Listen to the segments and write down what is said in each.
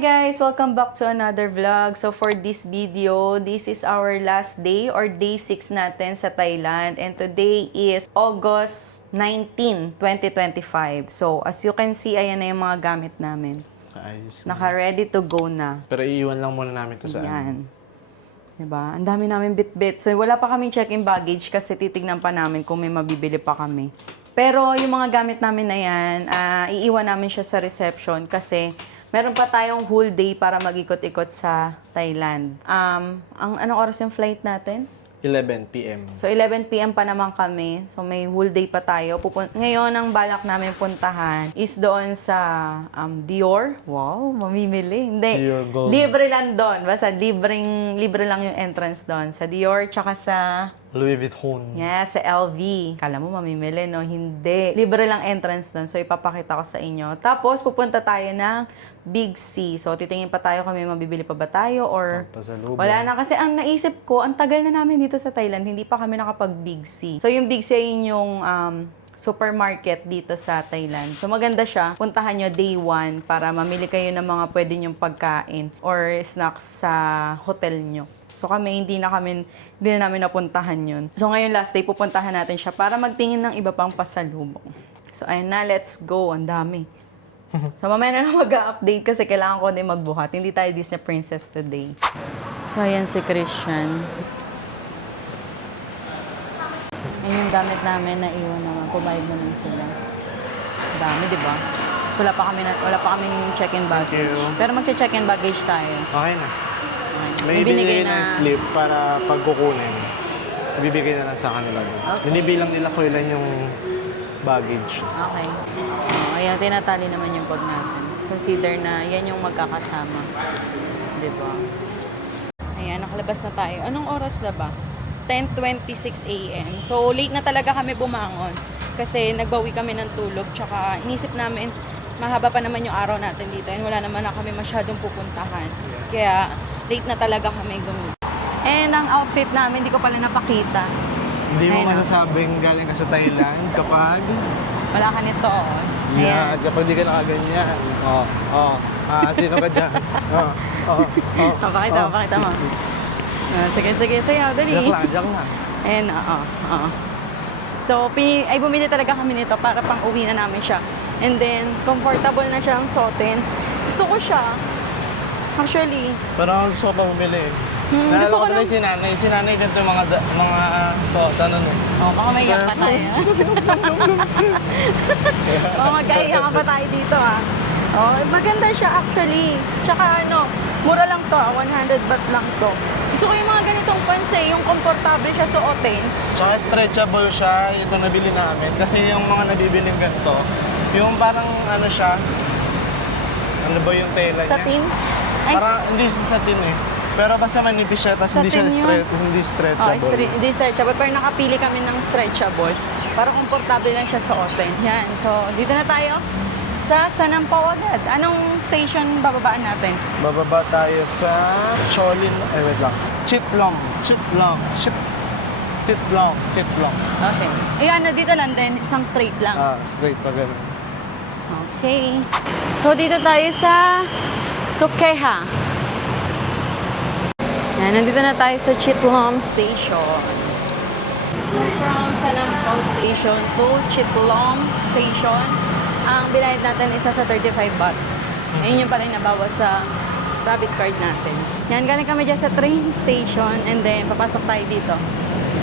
guys! Welcome back to another vlog. So for this video, this is our last day or day 6 natin sa Thailand. And today is August 19, 2025. So as you can see, ayan na yung mga gamit namin. Ayos na. Naka-ready to go na. Pero iiwan lang muna namin to sa Ayan. Diba? Ang dami namin bit-bit. So wala pa kaming check-in baggage kasi titignan pa namin kung may mabibili pa kami. Pero yung mga gamit namin na yan, iiwan namin siya sa reception kasi meron pa tayong whole day para mag-ikot-ikot sa Thailand. Anong oras yung flight natin? 11 p.m. So 11 p.m. pa naman kami. So may whole day pa tayo. Ngayon ang balak namin puntahan is doon sa Dior. Wow, mamimili. Hindi. Dior Gold. Libre lang doon. Basta libre lang yung entrance doon. Sa Dior tsaka sa Louis Vuitton. yeah, sa LV. Kala mo mamimili, no? Hindi. Libre lang entrance doon. So ipapakita ko sa inyo. Tapos pupunta tayo ng Big C. So, titingin pa tayo kung may mabibili pa ba tayo or Pasalubong. wala na. Kasi ang naisip ko, ang tagal na namin dito sa Thailand, hindi pa kami nakapag Big C. So, yung Big C ay yung supermarket dito sa Thailand. So, maganda siya. Puntahan nyo day 1 para mamili kayo ng mga pwede nyong pagkain or snacks sa hotel nyo. So, hindi na namin napuntahan yun. So, ngayon last day, pupuntahan natin siya para magtingin ng iba pang pasalubong. So, ayun na, let's go. Ang dami. So, mamaya na lang mag-update kasi kailangan ko din magbuhat. Hindi tayo Disney Princess today. So, ayan si Christian. Ayan yung gamit namin na iwan naman. Pumayag naman sila. Dami, di ba? So, wala pa kaming check-in baggage. Pero mag-check-in baggage tayo. Okay na. Okay. May binigay na slip para pagkukunin. Ibibigay na lang sa kanila. Okay. Binibilang nila ko ilan yung baggage. Okay. Ayan, tinatali naman yung bag natin. Consider na yan yung magkakasama. Diba? Ayan, nakalabas na tayo. Anong oras na ba? 10:26 a.m. So, late na talaga kami bumangon. Kasi nagbawi kami ng tulog. Tsaka inisip namin, mahaba pa naman yung araw natin dito. And wala naman na kami masyadong pupuntahan. Kaya, late na talaga kami gumising. And ang outfit namin, hindi ko pala napakita. Hindi mo Ayun, masasabing galing ka sa Thailand kapag... Wala ka nito, oh. Yeah, kapag di ka nakaganyan. Sino ka dyan? Pakita mo. Sige, sayaw, dali. Diyak lang. And, So, bumili talaga kami nito para pang uwi na namin siya. And then, comfortable na siyang suotin. Gusto ko siya. Actually. Pero gusto ko pa bumili. Gusto ko na. Si nanay ganito mga suotan ano. Baka maiyak pa tayo. Baka magkaiyak pa tayo dito, maganda siya actually. Tsaka mura lang to, 100 baht lang to. Gusto ko yung mga ganitong pants yung komportable siya suotin. Tsaka stretchable siya, ito nabili namin. Kasi yung mga nabibiling ganito, yung parang siya, ano ba yung tela niya? Satin? Parang hindi siya satin Pero basta manipis siya, tapos hindi siya stretchable. Hindi stretchable. Pero nakapili kami ng stretchable. Para komportable lang siya suotin. Yan. So, dito na tayo sa Sanampaw agad. Anong station bababaan natin? Bababa tayo sa Cholin, wait lang. Chitlong. Okay. Dito lang din. Isang straight lang. Straight pa ganun. Okay. So, dito tayo sa Tukheha. Yan, nandito na tayo sa Chitlom Station. From Sanampaw Station to Chitlom Station, ang binayad natin isa sa 35 baht. Ayun yung pala yung nabawas sa rabbit card natin. Yan, galing kami dyan sa train station and then papasok tayo dito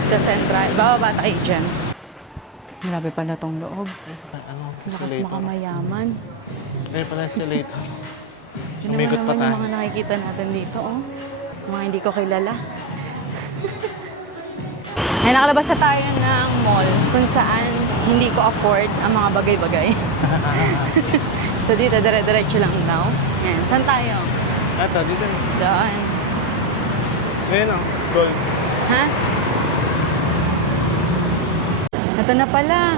sa Central. Bababa tayo dyan. Grabe pala tong loob. Lakas makamayaman. Ay, pala escalator. Yun Umikot pa naman tayo. yung mga nakikita natin dito, Mga hindi ko kilala. Ay, nakalabas na tayo ng mall kung saan hindi ko afford ang mga bagay-bagay. So dito, dire-diretso lang daw. Ayan, saan tayo? Ito, dito na. Doon. Ayun gold. Ha? Ito na pala.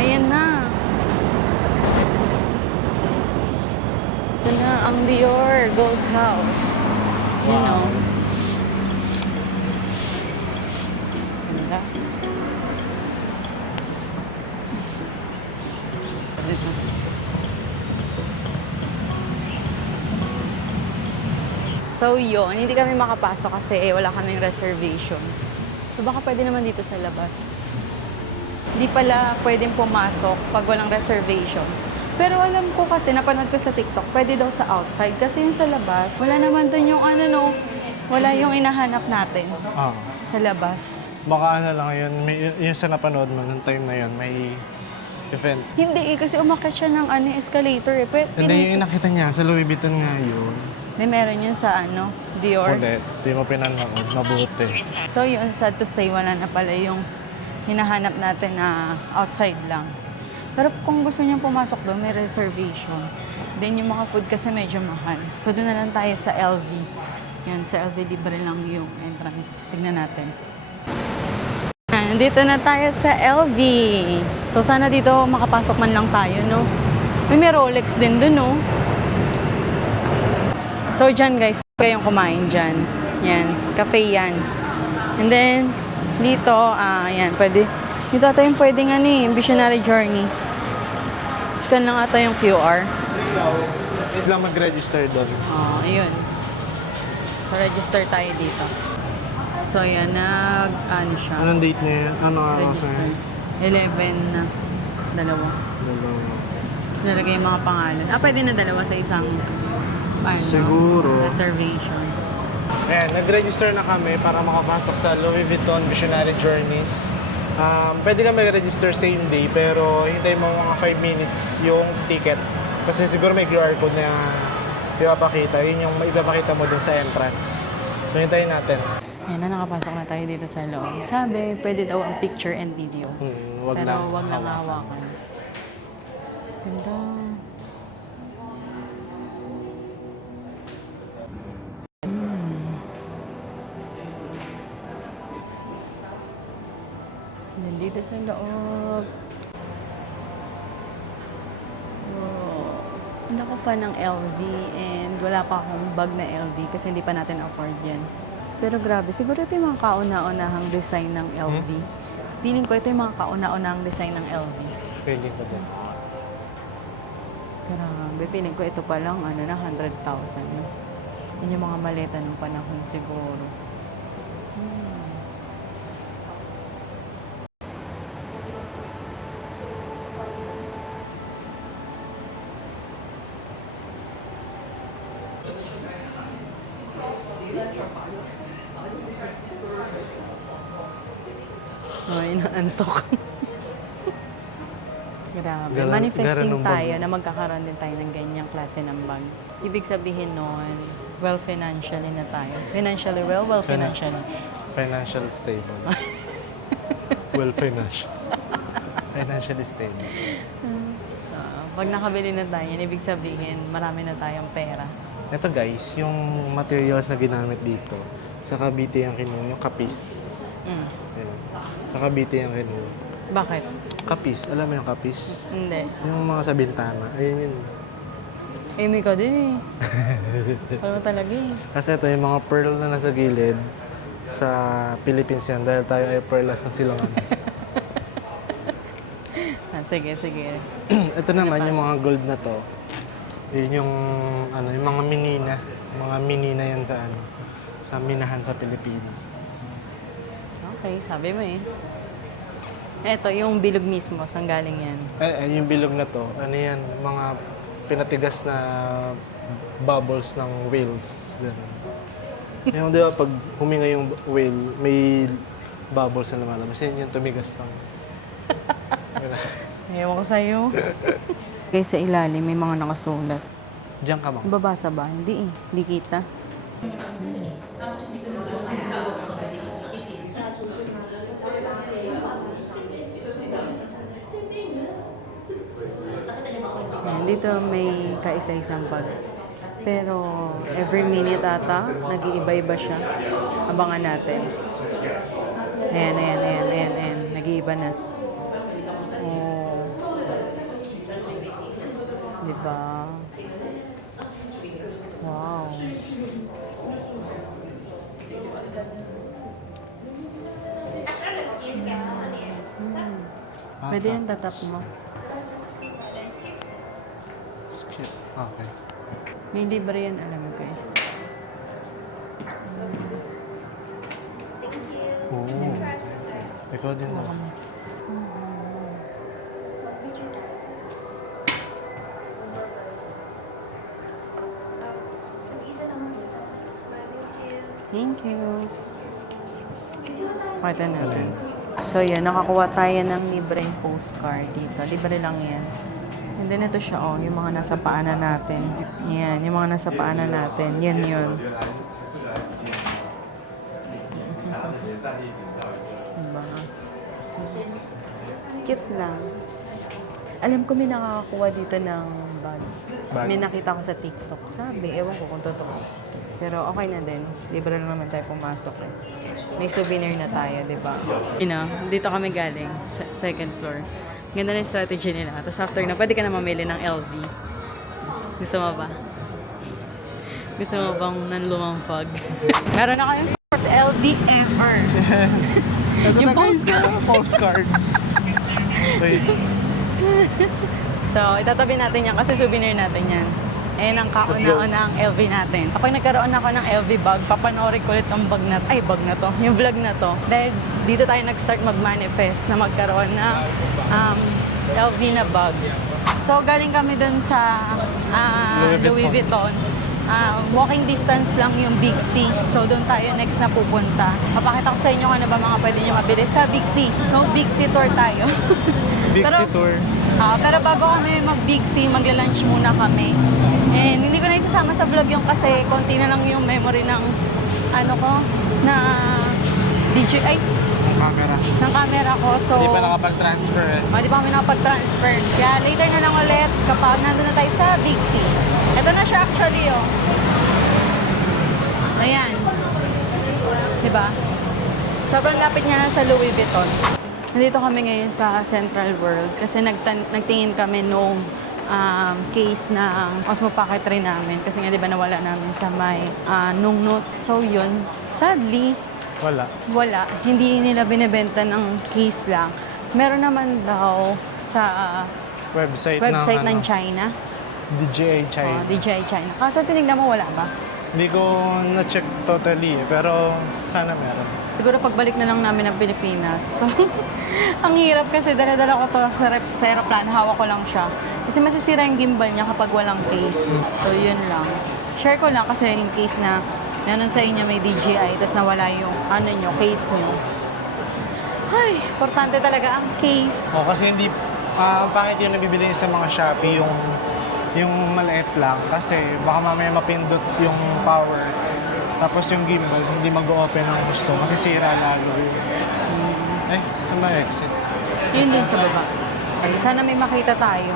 Ayan na. Ito na ang Dior Gold House. Wow. Ganda. So yun, hindi kami makapasok kasi wala kaming reservation. So baka pwede naman dito sa labas. Hindi pala pwedeng pumasok pag walang reservation. Pero alam ko kasi, napanood ko sa TikTok, pwede daw sa outside. Kasi yung sa labas, wala naman dun yung ano no, wala yung inahanap natin Ah. sa labas. Baka ano lang yun, yung sa napanood mo, nung time na yun, may event. Hindi kasi umakyat siya ng escalator eh. Hindi, yung nakita niya, sa Louis Vuitton nga yun. May meron yun sa Dior. Ulit, di mo pinanood, mabuti. So yun, sad to say, wala na pala yung hinahanap natin na outside lang. Pero kung gusto niyang pumasok doon, may reservation. Then yung mga food kasi medyo mahal. So doon na lang tayo sa LV. Yan, sa LV libre lang yung entrance. Tignan natin. Nandito na tayo sa LV. So sana dito makapasok man lang tayo, no? May Rolex din doon, no? So dyan guys, pwede kayong kumain dyan. Yan, cafe yan. And then, dito, yan, pwede. Dito ata yung pwedeng Visionary Journey. Scan lang ata yung QR. Need lang mag-register doon. Ayun. So, register tayo dito. So, yan, siya. Anong date niya yan? Ano araw Register. sa'yo? 11 na. Dalawa. Tapos nalagay yung mga pangalan. Pwede na dalawa sa isang Siguro. reservation. Ayan, nag-register na kami para makapasok sa Louis Vuitton Visionary Journeys. Pwede ka mag-register same day, pero hintay mo mga 5 minutes yung ticket. Kasi siguro may QR code na ipapakita. Yun yung ipapakita mo dun sa entrance. So, hintayin natin. Ayan na, nakapasok na tayo dito sa loob. Sabi, pwede daw ang picture and video. Wag Pero lang. wag lang hawakan. Ganda. Nandito sa loob. Wow. Hindi ako fan ng LV and wala pa akong bag na LV kasi hindi pa natin afford yan. Pero grabe, siguro ito yung mga kauna-unahang design ng LV. Feeling ko ito yung mga kauna-unahang design ng LV. Feeling ko din. Grabe, feeling ko ito pa lang, 100,000. No? Yun yung mga maleta ng panahon siguro. Ay, naantok. Grabe. Manifesting Ganun tayo bag. na magkakaroon din tayo ng ganyang klase ng bag. Ibig sabihin nun, well financially na tayo. Financially well financially. Financial stable. Well, financially stable. Pag nakabili na tayo, yan, ibig sabihin, marami na tayong pera. Ito guys, yung materials na ginamit dito, sa Cavite yung kinuha, yung kapis. Ayan. Sa Cavite yung kinuha. Bakit? Kapis, alam mo yung kapis? Hindi. Yung mga sa bintana, ayun yun. Amy ka din Alam mo talaga Kasi ito yung mga pearl na nasa gilid, sa Philippines yan, dahil tayo ay pearlas na silangan. Sige. Ito naman, yung mga gold na to, yun yung, yung mga minina. Mga minina yan sa sa minahan sa Pilipinas. Okay, sabi mo Eto, yung bilog mismo, saan galing yan? Yung bilog na to, yan, mga pinatigas na bubbles ng whales. Ganun. Yung di ba, pag huminga yung whale, may bubbles na lumalabas. Yan yung tumigas lang. Ewan ko sa'yo. Guys, sa ilalim, may mga nakasulat. Diyan ka ba? Babasa ba? Hindi Hindi kita. Ayan, dito may kaisa-isang bag. Pero every minute ata, nag-iiba-iba siya. Abangan natin. Ayan. Nag-iiba na. Oh. Diba? Wow. Pwede yan, tatap mo. Skip. Okay. May libre yan, alam ko Ikaw din na. Thank you. Pakita natin. So, yan. Nakakuha tayo ng libreng postcard dito. Libre lang yan. And then, ito siya, oh. Yung mga nasa paanan natin. Yan. Yung mga nasa paanan natin. Yan yun. Diba? Cute lang. Alam ko may nakakakuha dito ng bag. May nakita ko sa TikTok. Sabi, ewan ko kung totoo. Pero okay na din. Libre lang naman tayo pumasok eh. May souvenir na tayo, di ba? Dito kami galing sa second floor. Ganda na yung strategy nila. Tapos after na, pwede ka na mamili ng LV. Gusto mo ba? Gusto mo bang nanlumampag? Meron na kayong first LV ever. Yes. Ito Yung na guys, postcard. postcard. Wait. So, itatabi natin yan kasi souvenir natin yan. Ayan ang kauna-unang LV natin. Kapag nagkaroon ako ng LV bag, papanoorin ko ulit ang bag na to, yung vlog na to. Dahil dito tayo nag-start mag-manifest na magkaroon ng LV na bag. So, galing kami dun sa Louis Vuitton. Walking distance lang yung Big C. So, doon tayo next na pupunta. Papakita ko sa inyo kung ano ba mga pwede nyo mabili sa Big C. So, Big C tour tayo. Big C tour. Pero bago kami mag-Big C, magla-lunch muna kami. And hindi ko na isasama sa vlog yung kasi konti na lang yung memory ng na DJI Camera. ng camera ko. So, Hindi pa nakapag-transfer eh. Hindi pa kami nakapag-transfer. Kaya later na lang ulit kapag nandun na tayo sa Big C. Ito na siya actually, oh. Ayan. Diba? Sobrang lapit niya na sa Louis Vuitton. Nandito kami ngayon sa Central World kasi nagtingin kami nung case ng Osmo Pocket 3 namin. Kasi nga diba nawala namin sa may Nungnut. So yun, sadly, wala. Hindi nila binibenta ng case lang. Meron naman daw sa Website ng China. DJI China. DJI China. Kaso tinignan mo, wala ba? Hindi ko na-check totally eh, pero sana meron. Siguro pagbalik na lang namin ng Pilipinas. So, ang hirap kasi dala-dala ko to sa aeroplano, hawak ko lang siya. Kasi masisira yung gimbal niya kapag walang case. So, yun lang. Share ko lang kasi in case na nanon sa inyo may DJI, tapos nawala yung case nyo. Ay, importante talaga ang case. O kasi hindi, pangit yung nabibili sa mga Shopee, yung maliit lang. Kasi baka mamaya mapindot yung power. Tapos yung gimbal, hindi mag-open ang gusto. Masisira lalo yun. Saan ba exit? Yun din sa baba. Sana may makita tayo.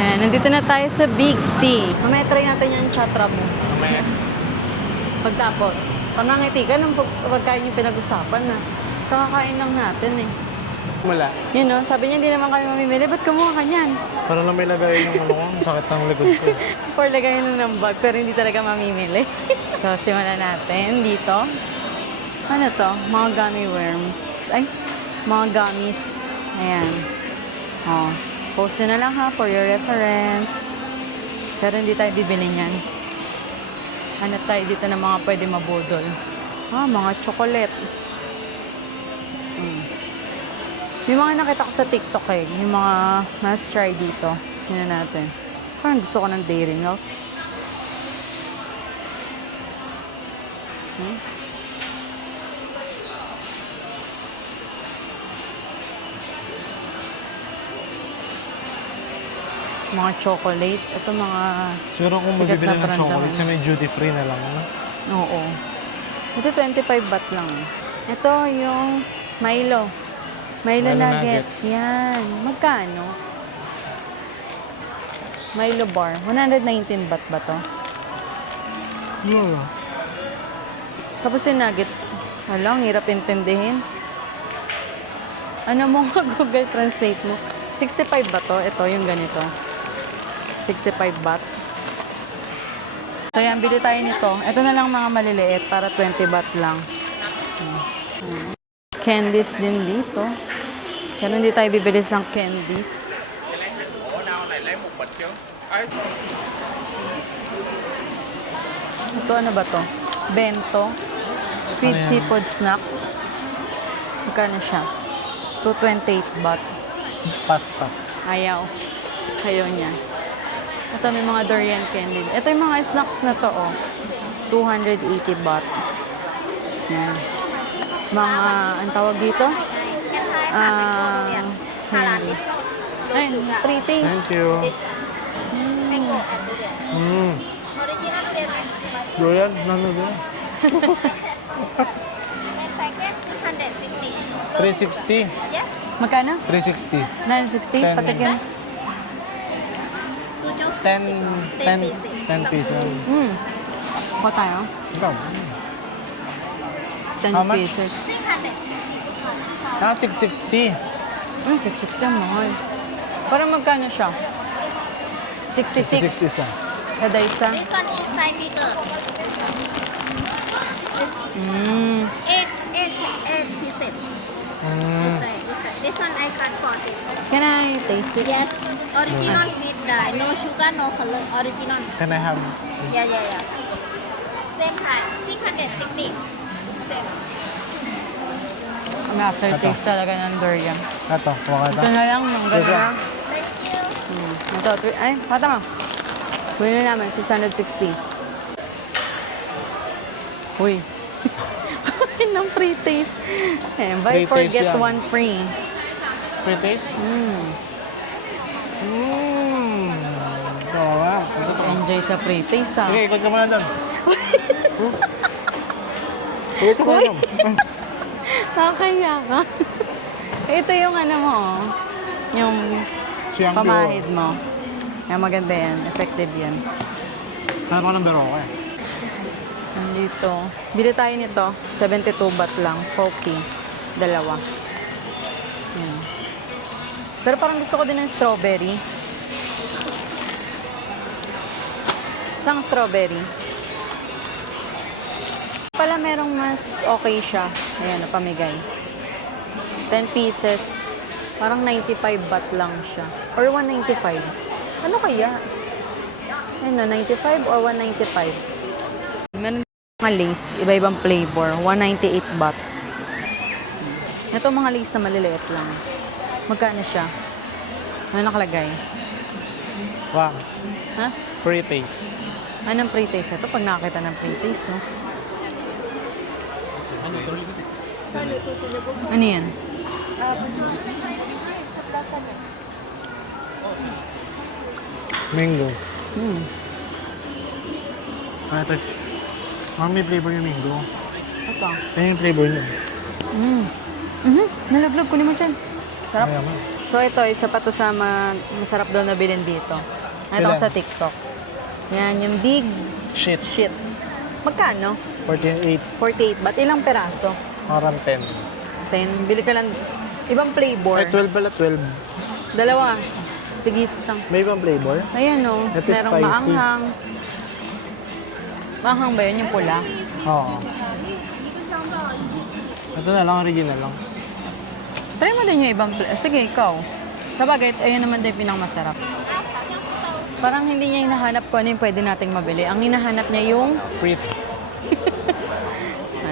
Ayan, nandito na tayo sa Big C. Mamaya try natin yung chatra mo. Mamaya. Pagtapos, panangiti ka ng pagkain yung pinag-usapan na. Kakakain lang natin eh. Wala. Yun no, sabi niya hindi naman kami mamimili. Ba't kumuha ka niyan? Para lang may lagay yung sakit ng likod ko. For lagay lang ng bag, pero hindi talaga mamimili. So, simulan natin dito. Ano to? Mga gummy worms. Ay, mga gummies. Ayan. Oh, post nyo na lang ha for your reference. Pero hindi tayo bibili niyan. Ano tayo dito ng mga pwede mabudol? Mga chocolate. Yung mga nakita ko sa TikTok eh. Yung mga must try dito. Yun natin. Parang gusto ko ng dairy milk. Mga chocolate. Ito mga Siguro kung sikat magbibili na ng brand chocolate, naman. sa may duty free na lang. No? Oo. Ito 25 baht lang. Ito yung Milo. Milo nuggets. Yan. Magkano? Milo bar. 119 baht ba to? Wala. Tapos yung nuggets. Wala, ang hirap intindihin. Ano mo nga Google Translate mo? 65 ba to? Ito, yung ganito. 65 baht. So yan, bili tayo nito. Ito na lang mga maliliit para 20 baht lang. Candies din dito. Kaya hindi tayo bibili ng candies. Ito ano ba to? Bento. Squid Ano yan? seafood snack. Magkano siya? 228 baht. Pass. Ayaw. Ayaw niya. Ito may mga durian candy. Ito yung mga snacks na to, oh. 280 baht. Yan. Mga, ang tawag dito? Candy. Ay, 3 taste. Thank you. Durian? Nano ba? 360. Magkano? 360. 960? 10. Patikin. 10 pesos. Kuha tayo. Ikaw. 10 How much? pesos. 660. 660 ang mahal. Parang magkano siya? 66. 60 isa. Kada isa. This one is 5 bigger. Mm. 8 pieces. This one I cut 40. Can I taste it? Yes, original sweet dry. No sugar, no color. Original. Can I have? Yeah. Same price. 660. Same. Ang aftertaste talaga ng durian. Ito, kuha ka Ito na lang, mangga na lang. Thank you. Ito, ay, pata nga. Kunin na naman, 660. Uy. Ng free taste. Eh, buy Free 4 taste get yan. 1 free. Free taste? Ito nga. Enjoy sa free taste, ha? Sige, ikot ka muna doon. Ikot ka muna doon. Nakakaya ka. Ito yung ano mo, oh. Yung Siyang pamahid mo. Yan, maganda yan. Effective yan. Ano ko ng biro ko eh. Nandito. Bili tayo nito. 72 baht lang. Pocky. Dalawa. Yan. Pero parang gusto ko din ng strawberry. Isang strawberry. Pala merong mas okay siya. Ayan, napamigay. 10 pieces. Parang 95 baht lang siya. Or 195. Ano kaya? Ayun na, 95 or 195. Meron mga lace, iba-ibang flavor. 198 baht. Ito mga lace na maliliit lang. Magkano siya? Ano nakalagay? Wow. Ha? Free taste. Anong pre-taste? Ito pag nakakita ng pre-taste, no? Ano yan? Mango. Hmm. Ito. May flavor yung mango. Ito. Yan yung flavor niya. Nalaglag ko naman dyan. Sarap. Ayaw mo. So ito, isa pa to sa masarap daw na bilhin dito. Nakita ko Ilan? sa TikTok. Yan, yung big Shit. shit. Magkano? 48. 48 baht. Ilang peraso? Parang 10. 10. Bili ka lang. Ibang flavor. Ay, 12 pala, 12. Dalawa. Tigis lang. May ibang flavor? Ayan o. Ito Merong spicy. maanghang. Maanghang ba yun? Yung pula? Oo. Ito na lang, original lang. Try mo din yung ibang sige, ikaw. Sabagay, ayun naman din pinakamasarap. Parang hindi niya hinahanap kung ano yung pwede nating mabili. Ang hinahanap niya yung... Free taste.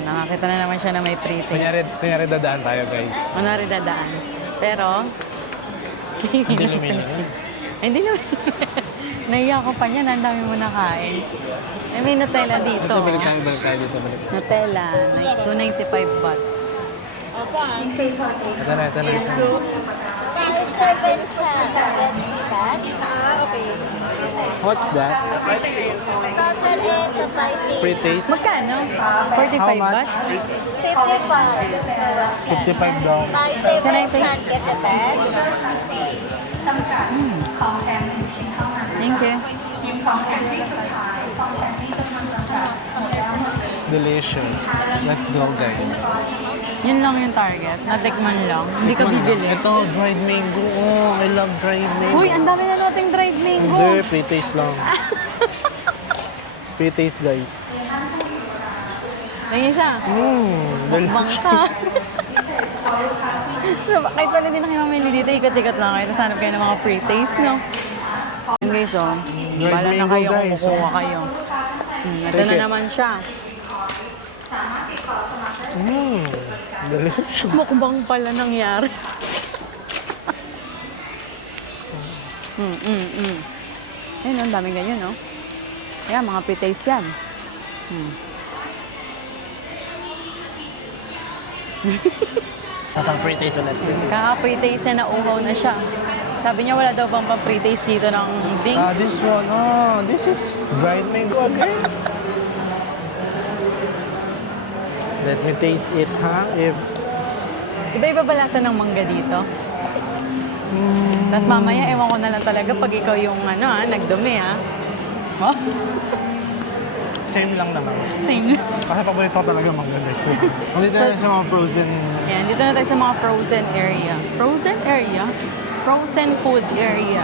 nakakita na naman siya na may free taste. Kunyari dadaan tayo, guys. Kunwari dadaan. Pero... Hindi lumili. Ay, hindi naman. Naiya ko pa niyan. Ang dami mo nakain. I mean, Nutella dito. Ito, balik tayo dito. Nutella. 295 baht. Ito na. 7 get 3 bags. Okay. What's that? Salted egg, spicy. Free taste? Magkano? 45 How much? baht? 55. 55 daw. Buy Can I 7 taste? can get the bag. Thank you. Delicious. Let's go, guys. Yun lang yung target. Natikman lang. Hindi ka bibili. Ito, dried mango. Oh, I love dried mango. Uy, ang dami na nating dried mango. Hindi, free taste lang. Free taste, guys. Tingin siya. Bang ka. So, kahit pala hindi na kayo mamili dito, ikot-ikot lang kayo. Tapos hanap kayo ng mga free taste, no? Yan guys, oh. Dried Bala na mango, kayo kung guys, kukuha kayo. Ito Take na it. naman siya. Delicious. Mukbang pala nangyari. Ayun, ang daming ganyan, no? Ayan, mga pre-taste yan. Tatang pre-taste ulit. Kaka-pre-taste na nauhaw na siya. Sabi niya wala daw bang pa-pre-taste dito ng Bings. This one. Oh, this is dried mango again. Let me taste it, ha? Iba-iba ba lasa ng mangga dito? Tapos mamaya, ewan ko na lang talaga pag ikaw yung nagdumi, ha? Oh? Same lang naman. Same. Kasi paborito ko talaga mangga guys. Ulit na lang sa mga frozen. Yan, dito na tayo sa mga frozen area. Frozen area? Frozen food area.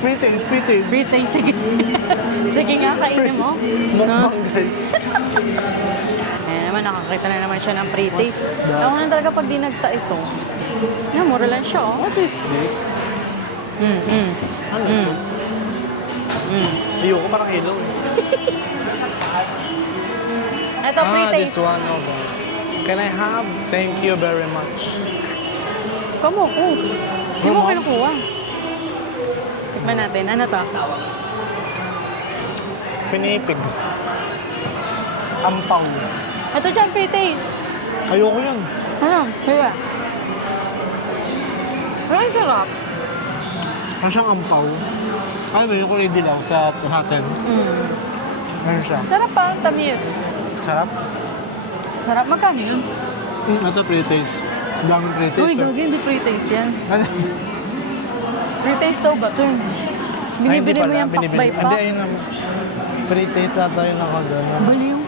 Free taste, free taste. Free taste, sige. Sige nga, kainin mo. Mukbang guys. Ayan naman, nakakita na naman siya ng free taste. What's that? Ako na talaga pag dinagta ito. Yan, mura lang siya, oh. What is this? Ano ito? Ayoko, parang ilaw eh. Ito, free taste. This one. Okay. Can I have? Thank you very much. Kamo ko. Di mo Ma'am. kinukuha. Tikman natin. Ano to? Pinipig. Ampaw. Ito dyan, free taste. Ayoko yun. Ano? Kaya. Ay, sarap. Ano siyang ampaw? Ano ba yung kulay dilaw sa atin? Ano siya? Sarap pa, tamis. Sarap? Sarap. Magkano yun? Ito pre-taste. Ang daming pre-taste. Uy, eh. gagawin, hindi free taste yan. Ano? Free taste daw ba ito? Binibili mo yung binibili. pakbay Hindi, pa. ayun naman. Pre-taste ata yung nakagano. Baliw.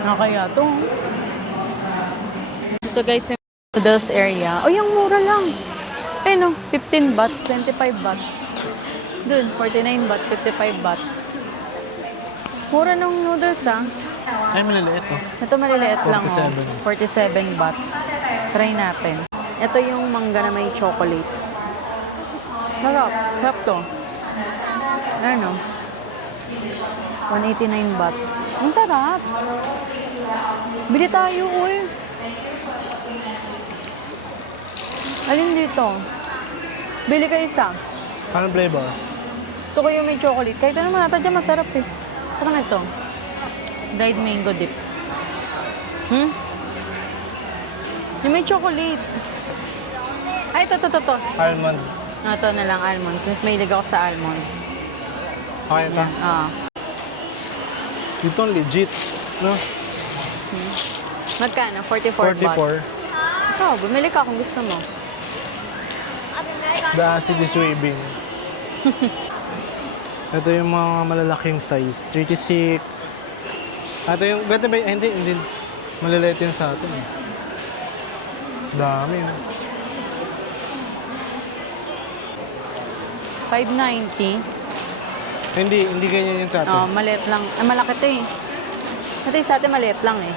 Nakakaya to. Ito guys, may noodles area. Oh, yung mura lang. Eh no, 15 baht, 25 baht. Dun, 49 baht, 55 baht. Mura ng noodles ah. Ay, maliliit oh. Ito maliliit lang oh. 47. 47 baht. Try natin. Ito yung mangga na may chocolate. Sarap. Sarap to. Ano? 189 baht. Ang sarap. Bili tayo, uy. Alin dito? Bili ka isa. Anong flavor? Gusto ko yung may chocolate. Kahit ano man natin dyan, masarap eh. Parang ito. Dried mango dip. Yung may chocolate. Ay, ito. Almond. Ito na lang, almond. Since may ako sa almond. Okay ito. Ito legit. No? Magkano? 44 baht. 44. Ikaw, bumili ka kung gusto mo. The acid is waving. Ito yung mga malalaking size. 36. Ito yung, ganda ba? Hindi. Maliliit yun sa atin. Dami. 590. Hindi ganyan yun sa atin. Oh, maliit lang. Malaki to eh. Ito yung sa atin maliit lang eh.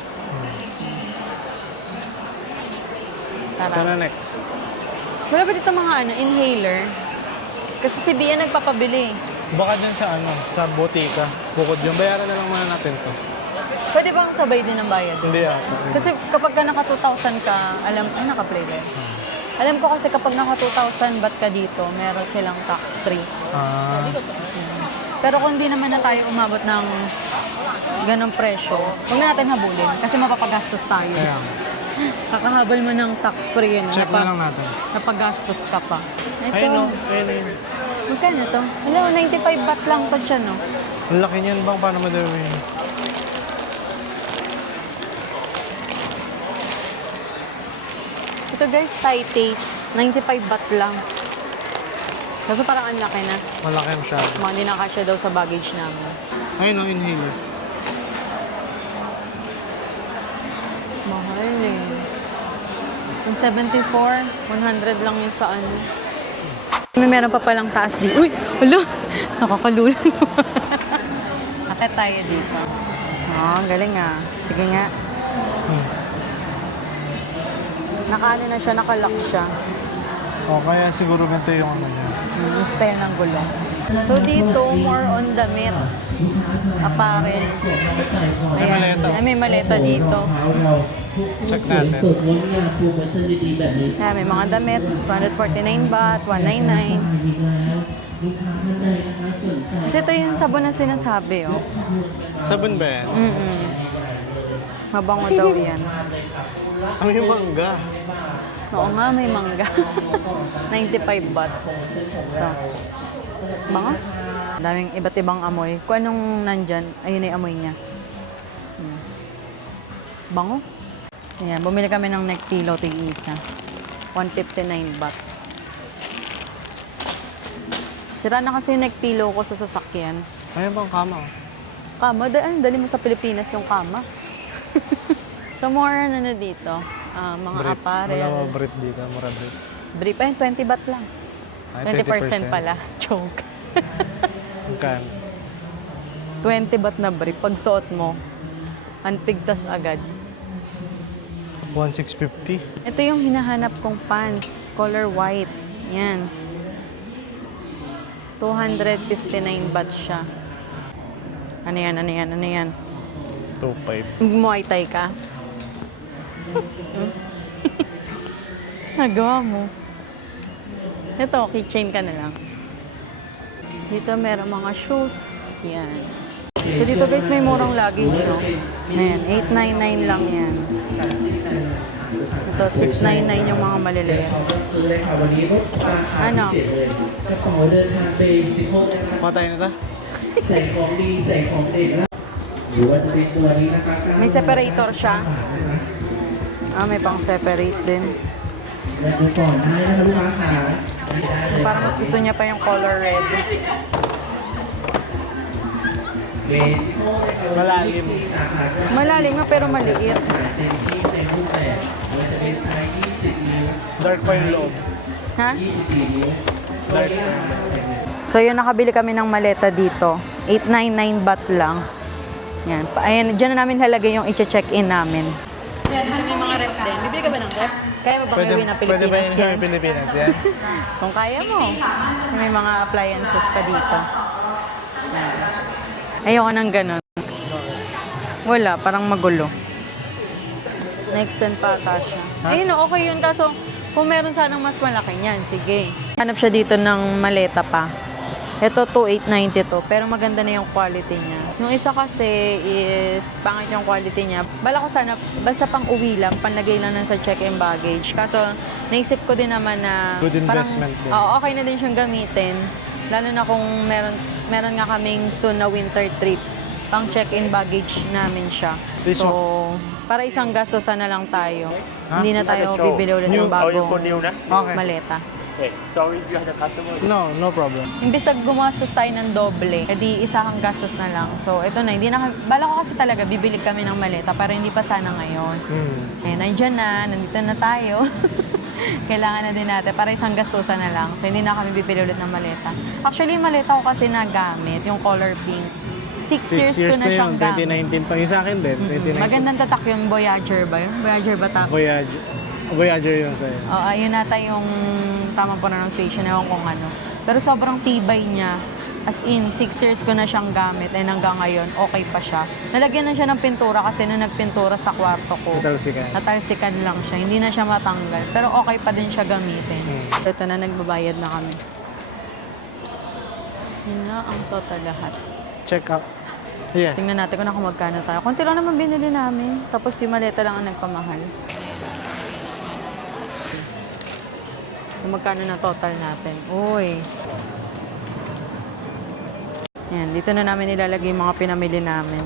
Tara. Sana next. Wala ba dito mga inhaler? Kasi si Bia nagpapabili. Baka dyan sa botika. Bukod yun. Bayaran na lang muna natin to. Pwede bang sabay din ang bayad? Hindi ata. Kasi kapag ka naka 2,000 ka, naka-play ba yun? Alam ko kasi kapag naka 2,000 baht ka dito, meron silang tax-free. Pero kung hindi naman na tayo umabot ng ganong presyo, huwag na natin habulin kasi mapapagastos tayo. Kaya. Kakahabol mo ng tax-free yun. Check na lang natin. Napagastos ka pa. Ito. Ayun o. Ayun. Magkano to? Alam, 95 baht lang pa siya, no? Ang laki niyan bang paano madawin? Ito guys, Thai taste. 95 baht lang. Kaso parang ang laki na. Malaki masyado. Mga hindi nakasya daw sa baggage namin. Ayun o, inhaler. Mahal eh. Yung 74, 100 lang yung sa ano. May meron pa palang taas dito. Uy! Hala! Nakakalula naman. Akit tayo dito. Oh, galing ah. Sige nga. Nakaano na siya, nakalock siya. O, kaya siguro ganito yung ano niya. Yung style ng gulong. So dito, more on damit. Apparel. May maleta. Ay, may maleta dito. Check natin. Ayan, may mga damit. 249 baht, 199. Kasi ito yung sabon na sinasabi, oh. Sabon ba yan? Mabango daw yan. Ang yung mangga. Oo nga, may mangga. 95 baht. Ito. Bango? Daming iba't ibang amoy. Kung anong nandyan, ayun ay amoy niya. Bango? Ayan, bumili kami ng neck pillow, tig-isa. 159 baht. Sira na kasi yung neck pillow ko sa sasakyan. Ayun bang kama? Kama? Dali mo sa Pilipinas yung kama. So, more na dito. Mga Brief. apparel. Wala mo brief dito. Mura brief. Brief, ayun, 20 baht lang. Ay, 20% pala. Joke. Magkano? 20 baht na brief. Pag suot mo, anpigtas agad. 1,650. Ito yung hinahanap kong pants. Color white. Yan. 259 baht siya. Ano yan, ano yan, ano yan? 2,500. Muay Thai ka? Nagawa mo. Ito, keychain ka na lang. Dito meron mga shoes. Yan. So dito guys, may murang luggage, no? Ayan, 899 lang yan. Ito, 699 yung mga maliliit. Ano? patay na ta? 'May separator siya. May pang separate din. Parang mas gusto niya pa yung color red. Malalim. Malalim nga pero maliit. Dark pa yung loob. Ha? Dark. So yun, nakabili kami ng maleta dito. 899 baht lang. Yan. Ayan, dyan na namin halagay yung i-check-in namin. Yan, may mga rep din. Bibili ka ba ng rep? Kaya ba bang gawin ng Pwede ba Pilipinas yun yan? sa Pilipinas yan? Kung kaya mo. May mga appliances pa dito. Yan. Ayoko nang ganun. Wala, parang magulo. Na-extend pa ata siya. Ayun, okay yun. Kaso, kung meron sanang mas malaki niyan, sige. Hanap siya dito ng maleta pa. Ito, 2,890 to. Pero maganda na yung quality niya. Nung isa kasi is pangit yung quality niya. Bala ko sana, basta pang uwi lang, panlagay lang sa check-in baggage. Kaso, naisip ko din naman na Good investment din. Oo, okay na din siyang gamitin. Lalo na kung meron nga kaming soon na winter trip. Pang check-in baggage namin siya. This So, para isang gastosan na lang tayo. Hindi na tayo So, bibili ulit ng Are you for bagong new na? Okay. maleta. Okay. Sorry, you have the customer. No problem. Imbis na gumastos tayo ng doble, edi isang gastos na lang. So, ito na. Bala ko kasi talaga, bibili kami ng maleta para hindi pa sana ngayon. Eh, nandiyan na, nandito na tayo. Kailangan na din natin para isang gastusan na lang. So, hindi na kami bibili ulit ng maleta. Actually, yung maleta ko kasi nagamit, yung color pink. 6 years ko na siyang gamit. 2019 pa. Yung sa akin din, 2019. Magandang tatak yung Voyager ba yun? Voyager ba tatak? Voyager yun sa'yo. Oo, ayun nata yung tamang pronunciation, ewan kung ano. Pero sobrang tibay niya. As in, 6 years ko na siyang gamit and hanggang ngayon, okay pa siya. Nalagyan na siya ng pintura kasi nung nagpintura sa kwarto ko, Natalsikan. natalsikan lang siya. Hindi na siya matanggal. Pero okay pa din siya gamitin. Ito na, nagbabayad na kami. Yun na ang total lahat. Check out. Yes. Tingnan natin kung magkano tayo. Konti lang naman binili namin. Tapos yung maleta lang ang nagpamahal. So, magkano na total natin? Uy. Yan, dito na namin ilalagay yung mga pinamili namin.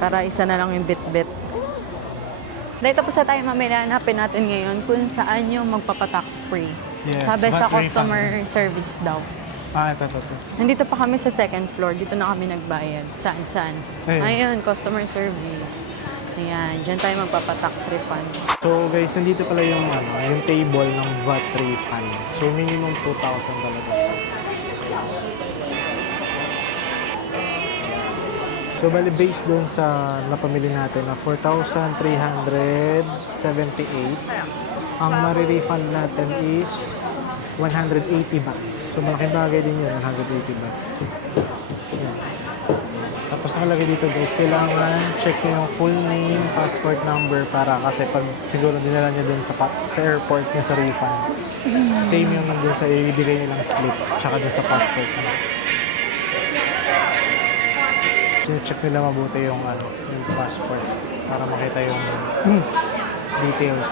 Para isa na lang yung bit-bit. Dahil tapos na tayo mamili, hanapin natin ngayon kung saan yung magpapatax free. Yes, Sabi sa VAT customer service daw. Ito. Nandito pa kami sa second floor. Dito na kami nagbayad. Saan? Ayun. Ayun, customer service. Ayan, dyan tayo magpapatax refund. So guys, nandito pala yung table ng VAT refund. So minimum 2,000 talaga. So bali based doon sa napamili natin na 4,378, ang marirefund natin is 180 baht. So malaking bagay din yun, 180 baht. Yan. Tapos nakalagay dito guys, kailangan check nyo yung full name, passport number para kasi pag siguro dinala nyo dun sa airport nyo sa refund. Same yung nandun sa ibibigay nilang slip, tsaka dun sa passport nyo. Check nila mabuti yung, yung passport para makita yung details.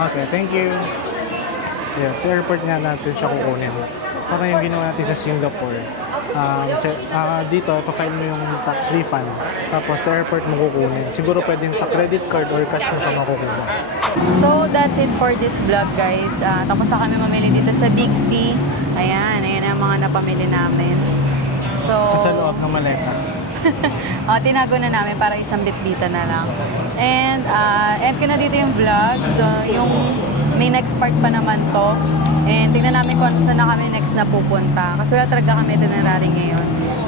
Okay, thank you. Yan, sa airport nga natin siya kukunin. Para yung ginawa natin sa Singapore. Dito, ipafile mo yung tax refund. Tapos sa airport mo kukunin. Siguro pwedeng sa credit card or cash mo siya makukuha. So, that's it for this vlog, guys. Tapos na kami mamili dito sa Big C. Ayan ang mga napamili namin. So, Sa loob ng maleta. tinago na namin para isang bitbita na lang. And, end ko na dito yung vlog. So, yung may next part pa naman to. And, tingnan namin kung saan na kami next na pupunta. Kasi wala talaga kami itinerary ngayon.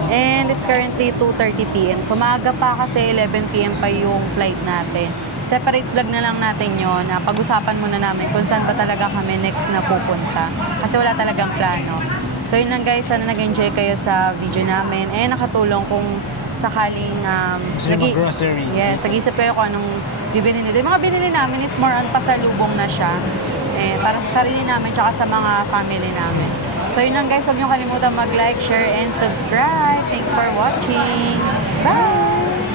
And, it's currently 2:30 p.m. So, maaga pa kasi 11 p.m. pa yung flight natin. Separate vlog na lang natin yon na pag-usapan muna namin kung saan ba talaga kami next na pupunta. Kasi wala talagang plano. So, yun lang guys. Sana nag-enjoy kayo sa video namin. And, nakatulong kung sakaling grocery. yes, nag-isip kayo kung anong bibili nila. Yung mga binili namin is more on pasalubong na siya. Para sa sarili namin tsaka sa mga family namin. So yun lang guys, huwag niyo kalimutan mag-like, share, and subscribe. Thank you for watching. Bye!